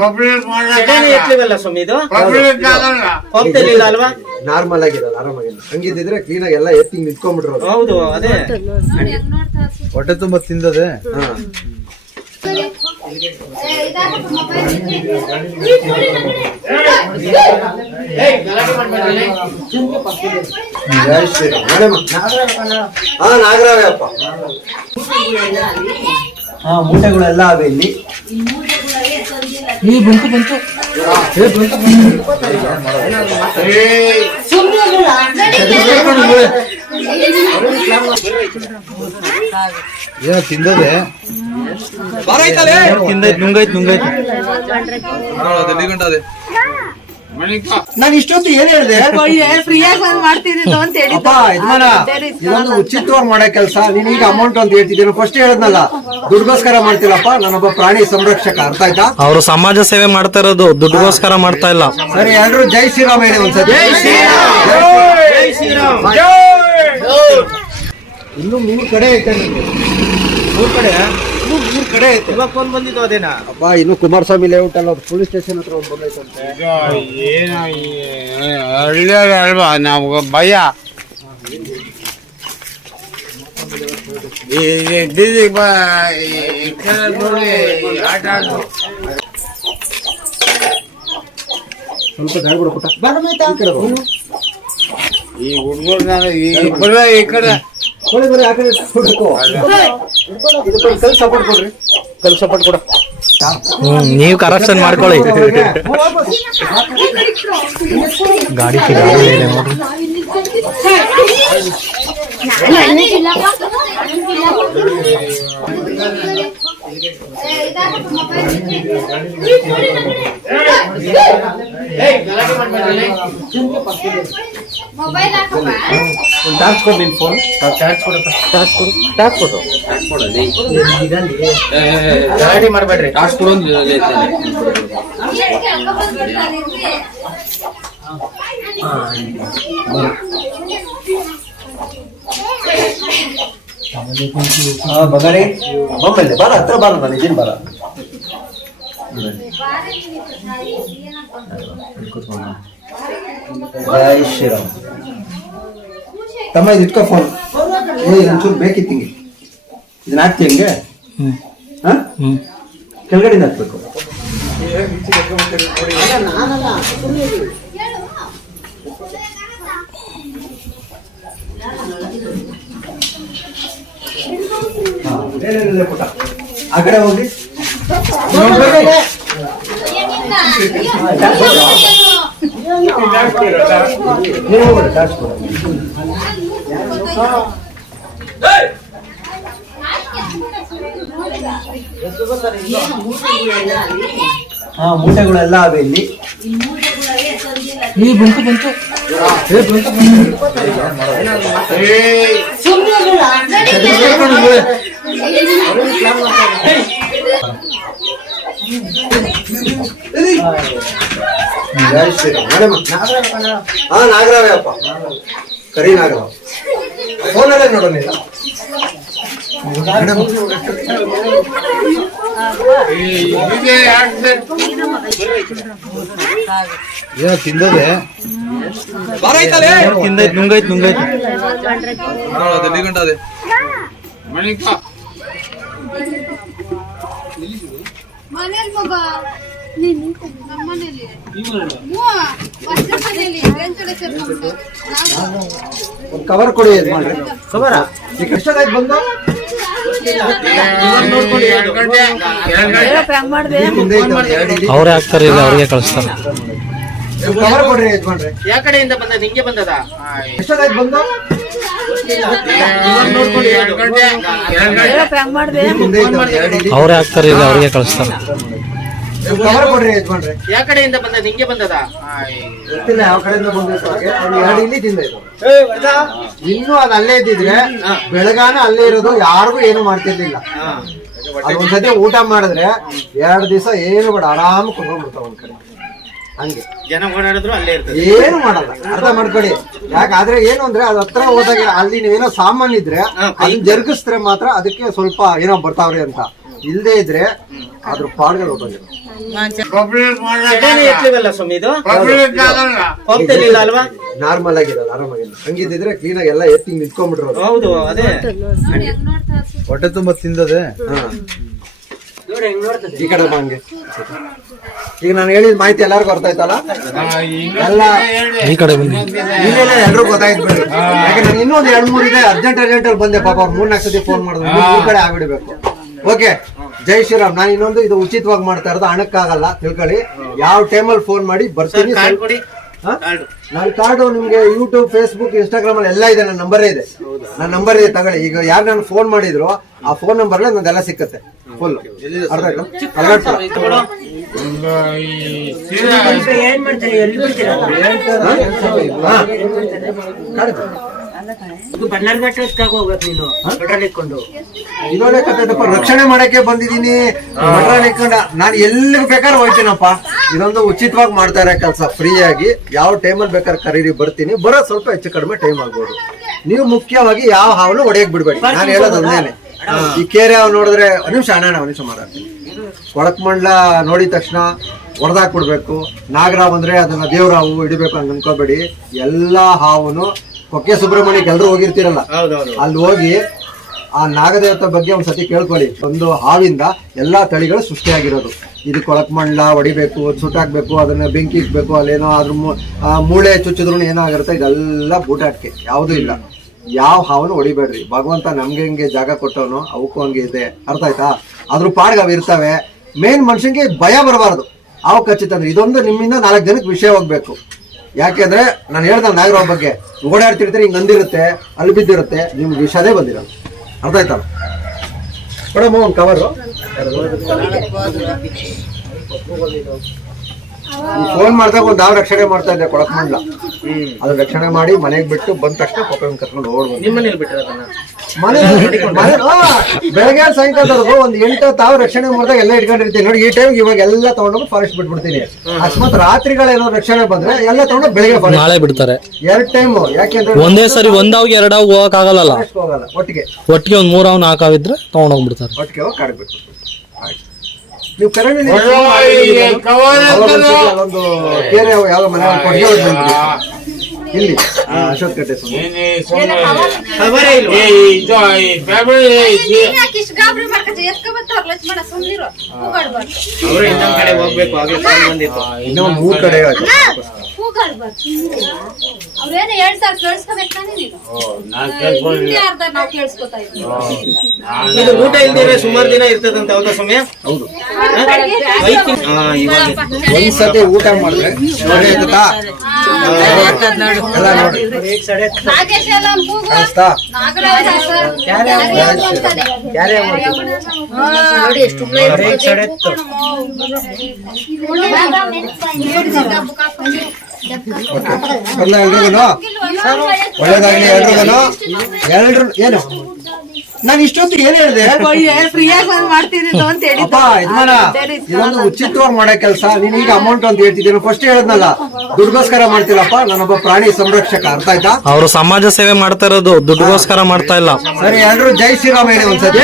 ಸ್ವಾಮಿ ಇದು? ಹೋಗ್ತಿರ್ಲಿಲ್ಲ ಅಲ್ವಾ? ನಾರ್ಮಲ್ ಆಗಿರಲ್ಲ ಆರಾಮಾಗಿಲ್ಲ ಹಂಗಿದ್ರೆ ಕ್ಲೀನ್ ಆಗಿ ಎಲ್ಲ ಎತ್ತಿ ನಿಂತ್ಕೊಂಡ್ಬಿಟ್ರು ಹೌದು ಅದೇ. ಹೊಟ್ಟೆ ತುಂಬಾ ತಿಂದದೆ. ಹಾ. ಮೂಟೆಗಳೆಲ್ಲ ಅವೆ ಮೇಡಮ್ ಹಾ ಬಂತು ಬಂತು. ಅವೆ ಇಲ್ಲಿ ಏನೋ ತಿಂದದೆ. ತಿಂದೈತ್ ನುಂಗೈತ್ ನಾನು ಇಷ್ಟೊತ್ತು ಏನ್ ಹೇಳ್ದೆ? ಫ್ರೀಯಾಗಿ ಬಂದ್ ಮಾಡ್ತಿದ್ದು ಅಂತ ಅಪ್ಪ ಇದೊಂದು ಉಚಿತವಾಗಿ ಮಾಡೋ ಕೆಲಸ. ನೀನ್ ಈಗ ಅಮೌಂಟ್ ಅಂತ ಹೇಳ್ತಿದ್ದೀನಿ ಫಸ್ಟ್ ಹೇಳದ್ನಲ್ಲ. ದುಡ್ಗೋಸ್ಕರ ಮಾಡ್ತಿಲ್ಲಪ್ಪ ನಾನೊಬ್ಬ ಪ್ರಾಣಿ ಸಂರಕ್ಷಕ ಅರ್ಥ ಆಯ್ತಾ? ಅವರು ಸಮಾಜ ಸೇವೆ ಮಾಡ್ತಾ ಇರೋದು ದುಡ್ಗೋಸ್ಕರ ಮಾಡ್ತಾ ಇಲ್ಲ. ಸರಿ ಎಲ್ರು ಜೈ ಶ್ರೀರಾಮ್ ಹೇಳಿ ಒಂದ್ಸತಿ. ಜೈ ಶ್ರೀರಾಮ್! ಇನ್ನು ಮೂರ್ ಕಡೆ ಐತೆ. ಮೂರ್ ಕಡೆ? ಇನ್ನು ಮೂರ್ ಕಡೆ ಐತೆ. ಇವಾಗ ಫೋನ್ ಬಂದಿದ್ದು ಅದೇನಾ? ಅಪ್ಪ ಇನ್ನು ಕುಮಾರಸ್ವಾಮಿ ಲೇಔಟ್ ಅಲ್ಲ ಪೊಲೀಸ್ ಸ್ಟೇಷನ್ ಹತ್ರ ಒಂದು ಬಂದೈತಂತೆ ಏನು ಹಳ್ಳಿಯವ್ರು ಅಲ್ವಾ ನಾವು ಭಯ. ಈ ಆಟ ಆಡ್ದು ಸ್ವಲ್ಪ ಗಾಳಿ ಬಿಡು ಪುಟ್ಟ. ಈ ಕಡೆ ಬಾ. ಈ ಹುಡುಗರು ಈ ಇಬ್ಬರು ಈ ಕಡೆ. ಕೊಡಿ ಬರ್ರಿ, ಆ ಕಡೆ ಕೊಡ್ಬೇಕು. ಇದಕ್ಕೊಂದು ಕಲ್ ಸಪೋರ್ಟ್ ಕೊಡ್ರಿ ಕಲ್ ಸಪೋರ್ಟ್ ಕೊಡ ಹ್ಮ್ ನೀವ್ ಕರಪ್ಷನ್ ಮಾಡ್ಕೊಳ್ಳಿ ಗಾಡಿ ಗಾಡಿ ಇದೆ ನೋಡ್ರಿ ಮೊಬೈಲ್ ಹಾಕಪ್ಪ ಟಾರ್ಚ್ ಕೊಡು ನಿನ್ ಫೋನ್ ಟಾರ್ಚ್ ಕೊಡು ಟಾರ್ಚ್ ಕೊಡು ಟಾರ್ಚ್ ಕೊಡು ಗಲಾಟೆ ಮಾಡ್ಬೇಡ್ರಿ ಹಾ ಬಗರಿ ಬೊಮ್ಮಲ್ಲಿ ಬಾರ ಹತ್ರ ಬಾರ ನಾನು ಇದೀನಿ ಬಾರ ಜೈ ಶ್ರೀರಾಮ್. ತಮ್ಮ ಇದು ಇಟ್ಕೋ ಫೋನ್ ಒಂಚೂರು ಬೇಕಿತ್ತು ಹಿಂಗೆ. ಇದನ್ನ ಹಾಕ್ತಿ ಹಿಂಗೆ? ಹಾ? ಕೆಳಗಡೆಯಿಂದ ಹಾಕ್ಬೇಕು. ಪುಟ್ಟ. ಆ ಕಡೆ ಹೋಗಿ ನೀವು ಹೋಗ್ಬಿಡಿ, ಟಾರ್ಚ್ ಕೊಡು. ಹಾ ಮೂಟೆಗಳೆಲ್ಲ ಅವೆ ಇಲ್ಲಿ. ಈ ಬಂತು ಬಂತು. ಮೇಡಮ್ ಹಾ. ನಾಗರಾವೆ ಅಪ್ಪ ಕರಿ ನಾಗರಾವ್ ಫೋನಲ್ಲೇ ಆಗ್ತದೆ ಏನೋ ತಿಂದದೆ ತಿಂದೈತ್ ನುಂಗೈತ್ ನುಂಗೈತ್ ಮನೇಲಿ ಮಗ. ಒಂದು ಕವರ್ ಕೊಡಿ ಇದು ಮಾಡ್ರಿ. ಕಬರ ಈಗ ಎಷ್ಟೊತ್ತಾಯ್ತು ಬಂದು. ಅವ್ರೇ. ಹಾಕ್ತಾರೆ ಇಲ್ಲ ಅವ್ರಿಗೆ ಕಳಿಸ್ತಾರೆ. ಕವರ್ ಕೊಡ್ರಿ ಇದು ಮಾಡ್ರಿ. ಯಾ ಕಡೆಯಿಂದ ಬಂದದ ಹಿಂಗೆ ಬಂದದ? ಎಷ್ಟೊತ್ತಾಯ್ತು ಬಂದು. ಅವ್ರೇ. ಹಾಕ್ತಾರೆ ಇಲ್ಲ ಅವ್ರಿಗೆ ಕಳಿಸ್ತಾರೆ. ಕವರ್ ಕೊಡ್ರಿ ಇದು ಮಾಡ್ರಿ ಯಾ ಕಡೆಯಿಂದ ಬಂದದ ಹಿಂಗೆ ಬಂದದ? ಗೊತ್ತಿಲ್ಲ ಯಾವ ಕಡೆಯಿಂದ ಬಂದಿತ್ತು ಇಲ್ಲಿ ಇನ್ನೂ ಅದು ಅಲ್ಲೇ ಇದ್ದಿದ್ರೆ ಬೆಳಗಾನ ಅಲ್ಲೇ ಇರೋದು ಯಾರಿಗೂ ಏನು ಮಾಡ್ತಿರ್ಲಿಲ್ಲ. ಅದು ಒಂದ್ಸತಿ ಊಟ ಮಾಡಿದ್ರೆ ಎರಡು ದಿವಸ ಏನು ಬೇಡ ಆರಾಮ್ ಕುತ್ಕೊಂಡ್ಬಿಡ್ತಾವ ಒಂದ್ ಕಡೆ. ಹಂಗೆ. ಜನ ಓಡಾಡಿದ್ರು ಅಲ್ಲೇ ಇರ್ತದೆ. ಏನು ಮಾಡಲ್ಲ ಅರ್ಥ ಮಾಡ್ಕೊಳ್ಳಿ. ಯಾಕಾದ್ರೆ ಏನು ಅಂದ್ರೆ ಅದ್ ಹತ್ರ ಹೋದಾಗ ಅಲ್ಲಿ ನೀವೇನೋ ಸಾಮಾನ್ ಇದ್ರೆ ಅದನ್ನ ಜರುಗಿಸಿದ್ರೆ ಮಾತ್ರ ಅದಕ್ಕೆ ಸ್ವಲ್ಪ ಏನೋ ಬರ್ತಾವ್ರಿ ಅಂತ. ಇಲ್ದೇ ಇದ್ರೆ ಅದ್ರ ಪಾಡ್ಗಳು ಸಡನ್ ಎತ್ತಲಿವಲ್ಲ ಸ್ವಾಮಿ ಇದು? ಹೋಗ್ತಿರ್ಲಿಲ್ಲ ಅಲ್ವಾ ನಾರ್ಮಲ್ ಆಗಿರೋದು ಆರಾಮಾಗಿಲ್ಲ ಹಂಗಿದ್ದಿದ್ರೆ ಕ್ಲೀನ್ ಆಗಿ ಎಲ್ಲ ಎತ್ತಿ ನಿಂತ್ಕೊಂಡ್ಬಿಟ್ರು ಹೌದು ಅದೇ. ಹೊಟ್ಟೆ ತುಂಬಾ ತಿಂದದೆ. ಹಾ. ಈ ಕಡೆ ಬಾ ಹಂಗೆ. ಈಗ ನಾನು ಹೇಳಿದ ಮಾಹಿತಿ ಎಲ್ಲರಿಗೂ ಅರ್ಥ ಆಯ್ತಲ್ಲ? ಎಲ್ಲ ಈ ಕಡೆ ಬನ್ನಿ ಇಲ್ಲೆಲ್ಲ ಎಲ್ರು ಗೊತ್ತಾಯ್ತು ಬಿಡಿ. ಯಾಕೆ ನಾನು ಇನ್ನೊಂದು ಎರಡ್ ಮೂರ್ ಇದೆ ಅರ್ಜೆಂಟ್ ಅರ್ಜೆಂಟ್ ಅಲ್ಲಿ ಬಂದೆ ಪಾಪ ಅವ್ರು ಮೂರ್ನಾಲ್ಕು ಸತಿ ಫೋನ್ ಮಾಡಿದ್ರು. ಈ ಕಡೆ ಆಗ್ಬಿಡ್ಬೇಕು. ಓಕೆ ಜೈ ಶ್ರೀರಾಮ್ ನಾನು ಇನ್ನೊಂದು ಇದು ಉಚಿತವಾಗಿ ಮಾಡ್ತಾ ಇರೋದು ಹಣಕ್ಕಾಗಲ್ಲ ತಿಳ್ಕೊಳ್ಳಿ. ಯಾವ ಟೈಮಲ್ಲಿ ಫೋನ್ ಮಾಡಿ ಬರ್ತೀನಿ. ನನ್ನ ಕಾರ್ಡು ನಿಮ್ಗೆ ಯೂಟ್ಯೂಬ್ ಫೇಸ್ಬುಕ್ ಇನ್ಸ್ಟಾಗ್ರಾಮ್ ಅಲ್ಲಿ ಎಲ್ಲ ಇದೆ ನನ್ನ ನಂಬರೇ ಇದೆ. ನನ್ನ ನಂಬರ್ ಇದೆ ತಗೊಳ್ಳಿ. ಈಗ ಯಾರು ನಾನು ಫೋನ್ ಮಾಡಿದ್ರು ಆ ಫೋನ್ ನಂಬರ್ ನಂದೆಲ್ಲ ಸಿಕ್ಕತ್ತೆ. ಫುಲ್ ಅರ್ಥ ಆಯ್ತಾ? ಇದೊಳ್ಳೆ ರಕ್ಷಣೆ ಮಾಡಕ್ಕೆ ಬಂದಿದೀನಿ ಮಟ್ರಾಲ್ ಇಟ್ಕೊಂಡ ನಾನು ಎಲ್ಲಿಗೆ ಬೇಕಾದ್ರೆ ಹೋಯ್ತೀನಪ್ಪ ಇದೊಂದು ಉಚಿತವಾಗಿ ಮಾಡ್ತಾರೆ ಕೆಲಸ. ಫ್ರೀಯಾಗಿ ಆಗಿ ಯಾವ ಟೈಮಲ್ಲಿ ಬೇಕಾದ್ರೆ ಕರೀರಿ ಬರ್ತೀನಿ. ಬರೋ ಸ್ವಲ್ಪ ಹೆಚ್ಚು ಕಡಿಮೆ ಟೈಮ್ ಆಗ್ಬೋದು. ನೀವು ಮುಖ್ಯವಾಗಿ ಯಾವ ಹಾವನ್ನು ಒಡೆಯಕ್ ಬಿಡ್ಬೇಡಿ. ನಾನು ಹೇಳೋದು ಅಂದೇನೆ ಈ ಕೇರೆ ಅವ್ರು ನೋಡಿದ್ರೆ ಒಂದ್ ನಿಮಿಷ ಅಣ್ಣ ಒಂದ್ ನಿಮಿಷ ಮಾತಾಡ್ತೀನಿ. ಕೊಳಕ್ಮಂಡ್ಲ ನೋಡಿದ ತಕ್ಷಣ ಹೊಡೆದಾಕ್ಬಿಡ್ಬೇಕು ನಾಗರ ಬಂದ್ರೆ ಅದನ್ನ ದೇವ್ರಾವು ಇಡಬೇಕು ಅಂತ ಅನ್ಕೋಬೇಡಿ. ಎಲ್ಲಾ ಹಾವುನು ಕೊಕ್ಕೆ ಸುಬ್ರಹ್ಮಣ್ಯಕ್ಕೆ ಎಲ್ಲರೂ ಹೋಗಿರ್ತೀರಲ್ಲ? ಅಲ್ಲಿ ಹೋಗಿ ಆ ನಾಗದೇವತೆ ಬಗ್ಗೆ ಒಂದ್ ಸತಿ ಕೇಳ್ಕೊಳ್ಳಿ. ಒಂದು ಹಾವಿಂದ ಎಲ್ಲಾ ತಳಿಗಳು ಸೃಷ್ಟಿಯಾಗಿರೋದು. ಇದು ಕೊಳಕ್ಮಂಡ್ಲ ಹೊಡಿಬೇಕು ಸುಟ್ಟಾಕ್ಬೇಕು ಅದನ್ನ ಬೆಂಕಿ ಇಕ್ಬೇಕು ಅಲ್ಲೇನೋ ಅದ್ರ ಮೂಳೆ ಚುಚ್ಚಿದ್ರು ಏನಾಗಿರುತ್ತೆ ಇದೆಲ್ಲ ಬೂಟಾಟಿಕೆ ಯಾವುದೂ ಇಲ್ಲ. ಯಾವ ಹಾವನ್ನು ಹೊಡಿಬೇಡ್ರಿ. ಭಗವಂತ ನಮ್ಗೆ ಹೆಂಗೆ ಜಾಗ ಕೊಟ್ಟವನು ಅವಕ್ಕೂ ಹಂಗೆ ಇದೆ. ಅರ್ಥ ಆಯ್ತಾ? ಅದ್ರ ಪಾಡ್ಗೆ ಅವು ಇರ್ತವೆ. ಮೇನ್ ಮನುಷ್ಯನ್ಗೆ ಭಯ ಬರಬಾರ್ದು. ಅವು ಖಚಿತ ಇದೊಂದು ನಿಮ್ಮಿಂದ ನಾಲ್ಕು ಜನಕ್ಕೆ ವಿಷಯ ಹೋಗ್ಬೇಕು. ಯಾಕೆಂದ್ರೆ ನಾನು ಹೇಳ್ದೆ ನಾಗರಾವ್ ಬಗ್ಗೆ ಓಡಾಡ್ತಿರ್ತೀರಿ ಹಿಂಗೆ ನಂದಿರುತ್ತೆ ಅಲ್ಲಿ ಬಿದ್ದಿರುತ್ತೆ ನಿಮ್ಗೆ ವಿಷಾದೇ ಬಂದಿರಲ್ಲ ಅರ್ಥ ಆಯ್ತಲ್ಲ ಮೇಡಮ್ ಒಂದು ಕವರು ಫೋನ್ ಮಾಡಿದಾಗ ಒಂದು ಯಾವ ರಕ್ಷಣೆ ಮಾಡ್ತಾ ಇದ್ದೆ ಕೊಳಕ್ಮಂಡ್ಲ ಅದು ರಕ್ಷಣೆ ಮಾಡಿ ಮನೆಗೆ ಬಿಟ್ಟು ಬಂದ ತಕ್ಷಣ ಪಪ್ಪ ಕರ್ಕೊಂಡು ಓಡ್ಬೋದು ಬಂದೆ. ನಿಮ್ಮನೇಲಿ ಬಿಟ್ಟಿರೋದನ್ನ ಮನೆ ಬೆಳಗ್ಗೆ ಸಾಯಂಕಾಲದವರೆಗೂ ಒಂದ್ ಎಂಟು ತಾವು ರಕ್ಷಣೆ ಮಾಡಿದಾಗ ಎಲ್ಲ ಇಟ್ಕೊಂಡಿರ್ತೀನಿ. ನೋಡಿ ಈ ಟೈಮ್ ಇವಾಗ ಎಲ್ಲ ತಗೊಂಡೋಗಿ ಫಾರೆಸ್ಟ್ ಬಿಟ್ಬಿಡ್ತೀನಿ. ಅಕಸ್ಮಾತ್ ರಾತ್ರಿಗಳೇನೋ ರಕ್ಷಣೆ ಬಂದ್ರೆ ಎಲ್ಲ ತಗೊಂಡು ಬೆಳಿಗ್ಗೆ ನಾಳೆ ಬಿಡ್ತಾರೆ. ಎರಡ್ ಟೈಮ್ ಯಾಕೆಂದ್ರೆ ಒಂದೇ ಸರಿ ಒಂದಾವ್ ಎರಡಾವ್ ಹೋಗಕ್ ಆಗಲ್ಲ ಹೋಗಲ್ಲ ಒಟ್ಟಿಗೆ. ಒಟ್ಟಿಗೆ ಒಂದ್ ಮೂರಾವ್ ನಾಲ್ಕಾವಿದ್ರೆ ತಗೊಂಡೋಗ್ಬಿಡ್ತಾರೆ ಒಟ್ಟಿಗೆ ಹೋಗಿ ಕಾಡ್ಬಿಟ್ಟು. ನೀವು ಒಂದು ಕೇರೆ ಯಾವ ಮನೆ ಬಂದ್ಬಿಡಿ. ಇಲ್ಲಿ. ಅಶೋಕ್ ಕಟ್ಟೆ ಇನ್ನೊಂದ್ ಮೂರ್ ಕಡೆ. ಅವ್ರೇನೋ ಹೇಳ್ತಾರ್ ಕೇಳಿಸ್ಕೊಬೇಕು ತಾನೇ ನೀನು. ನಾನ್ ಹಿಂದಿ ಅರ್ಧ ನಾವ್ ಕೇಳಿಸ್ಕೊತಾ ಇದ್ವಿ. ಇದು ಊಟ ಇಲ್ದಿದ್ರೆ ಸುಮಾರು ದಿನ ಇರ್ತದಂತ ಹೌದಾ. ಸಮಯ ಹೌದು ಒಂದ್ಸತಿ ಊಟ ಮಾಡಿದ್ರೆ ನೋಡಿ. ಎಷ್ಟು ಎಲ್ಲ ಎಲ್ರಿಗೂ ಒಳ್ಳೇದಾಗ್ಲಿ ಎಲ್ರಿಗೂ ಎಲ್ರು ಏನು? ನಾನು ಇಷ್ಟೊತ್ತು ಏನ್ ಹೇಳಿದೆ? ಇದೊಂದು ಉಚಿತವಾಗಿ ಮಾಡೋ ಕೆಲಸ. ನೀನ್ ಈಗ ಅಮೌಂಟ್ ಅಂತ ಹೇಳ್ತಿದ್ದೀನಿ ಫಸ್ಟ್ ಹೇಳದ್ನಲ್ಲ ದುಡ್ಗೋಸ್ಕರ ಮಾಡ್ತೀರಪ್ಪ. ನಾನೊಬ್ಬ ಪ್ರಾಣಿ ಸಂರಕ್ಷಕ ಅರ್ಥ ಆಯ್ತಾ? ಅವರು ಸಮಾಜ ಸೇವೆ ಮಾಡ್ತಾ ಇರೋದು ದುಡ್ಡುಗೋಸ್ಕರ ಮಾಡ್ತಾ ಇಲ್ಲ. ಸರಿ ಎಲ್ರು ಜೈ ಶ್ರೀರಾಮ್ ಹೇಳಿ ಒಂದ್ಸತಿ.